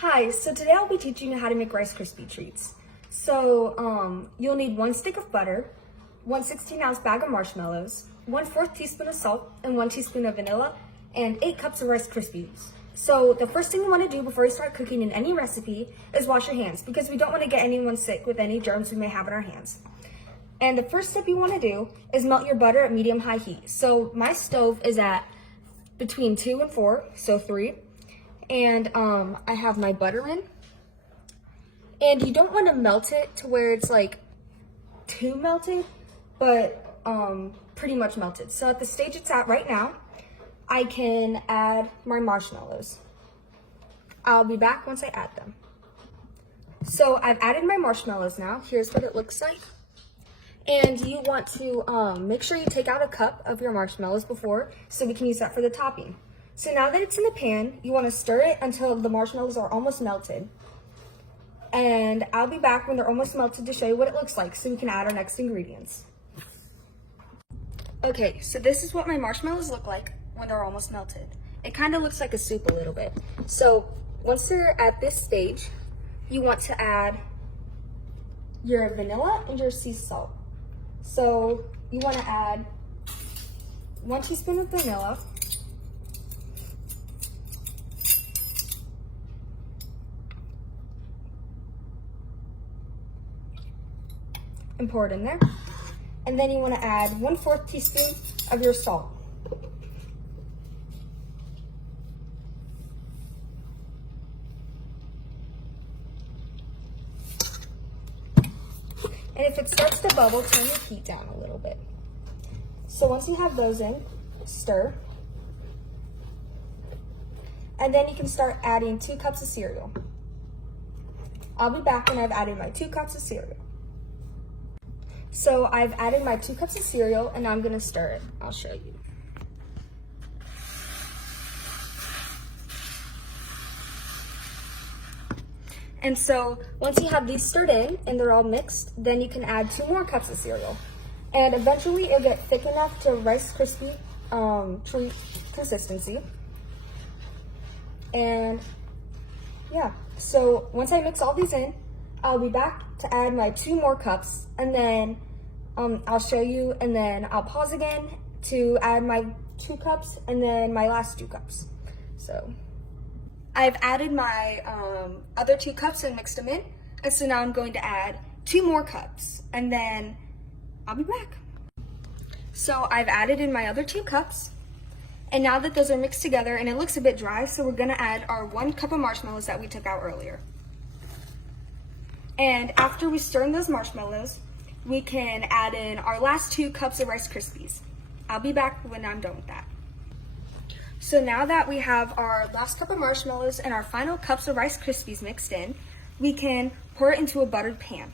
Hi, so today I'll be teaching you how to make Rice Krispy Treats. So you'll need 1 stick of butter, 1 16-ounce bag of marshmallows, 1/4 teaspoon of salt, and 1 teaspoon of vanilla, and 8 cups of Rice Krispies. So the first thing you want to do before you start cooking in any recipe is wash your hands, because we don't want to get anyone sick with any germs we may have in our hands. And the first step you want to do is melt your butter at medium-high heat. So my stove is at between 2 and 4, so 3. And I have my butter in, and you don't want to melt it to where it's like too melted, but pretty much melted. So at the stage it's at right now, I can add my marshmallows. I'll be back once I add them. So I've added my marshmallows now. Here's what it looks like. And you want to make sure you take out a cup of your marshmallows before, so we can use that for the topping. So now that it's in the pan, you want to stir it until the marshmallows are almost melted. And I'll be back when they're almost melted to show you what it looks like, so we can add our next ingredients. Okay, so this is what my marshmallows look like when they're almost melted. It kind of looks like a soup a little bit. So once they're at this stage, you want to add your vanilla and your sea salt. So you want to add 1 teaspoon of vanilla, and pour it in there. And then you want to add 1/4 teaspoon of your salt. And if it starts to bubble, turn your heat down a little bit. So once you have those in, stir. And then you can start adding 2 cups of cereal. I'll be back when I've added my 2 cups of cereal. So I've added my 2 cups of cereal, and now I'm gonna stir it. I'll show you. And so once you have these stirred in and they're all mixed, then you can add 2 more cups of cereal. And eventually it'll get thick enough to Rice Krispy treat consistency. And yeah, so once I mix all these in, I'll be back to add my 2 more cups, and then I'll show you, and then I'll pause again to add my 2 cups and then my last 2 cups. So I've added my other 2 cups and mixed them in, and so now I'm going to add 2 more cups, and then I'll be back. So I've added in my other 2 cups, and now that those are mixed together, and it looks a bit dry, so we're gonna add our 1 cup of marshmallows that we took out earlier. And after we stir in those marshmallows, we can add in our last 2 cups of Rice Krispies. I'll be back when I'm done with that. So now that we have our last cup of marshmallows and our final cups of Rice Krispies mixed in, we can pour it into a buttered pan.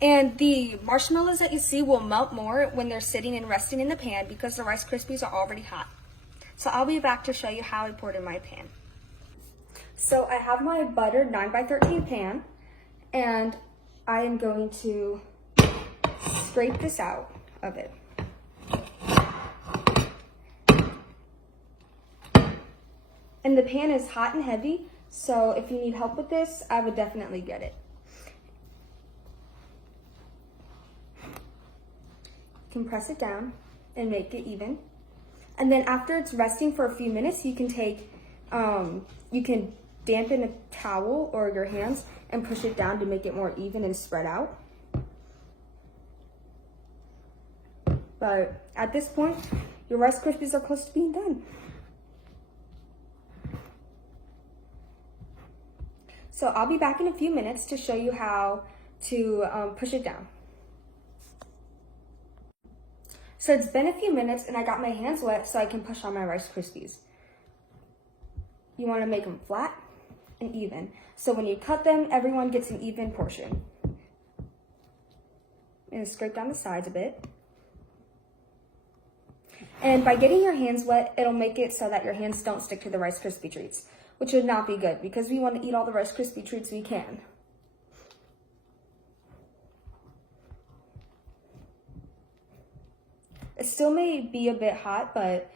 And the marshmallows that you see will melt more when they're sitting and resting in the pan, because the Rice Krispies are already hot. So I'll be back to show you how I poured in my pan. So I have my buttered 9x13 pan, and I am going to scrape this out of it. And the pan is hot and heavy, so if you need help with this, I would definitely get it. You can press it down and make it even. And then after it's resting for a few minutes, you can take, you can dampen a towel or your hands and push it down to make it more even and spread out. But at this point, your Rice Krispies are close to being done. So I'll be back in a few minutes to show you how to push it down. So it's been a few minutes and I got my hands wet so I can push on my Rice Krispies. You want to make them flat and even, so when you cut them, everyone gets an even portion. And scrape down the sides a bit. And by getting your hands wet, it'll make it so that your hands don't stick to the Rice Krispy Treats, which would not be good, because we want to eat all the Rice Krispy Treats we can. It still may be a bit hot, but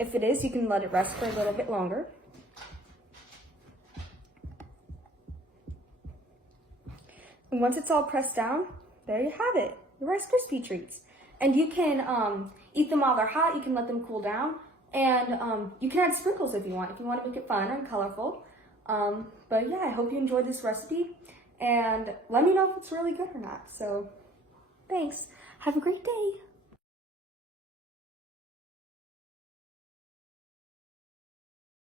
if it is, you can let it rest for a little bit longer. And once it's all pressed down, there you have it, the Rice Krispy Treats. And you can eat them while they're hot, you can let them cool down, and you can add sprinkles if you want to make it fun and colorful. But yeah, I hope you enjoyed this recipe, and let me know if it's really good or not. So thanks. Have a great day.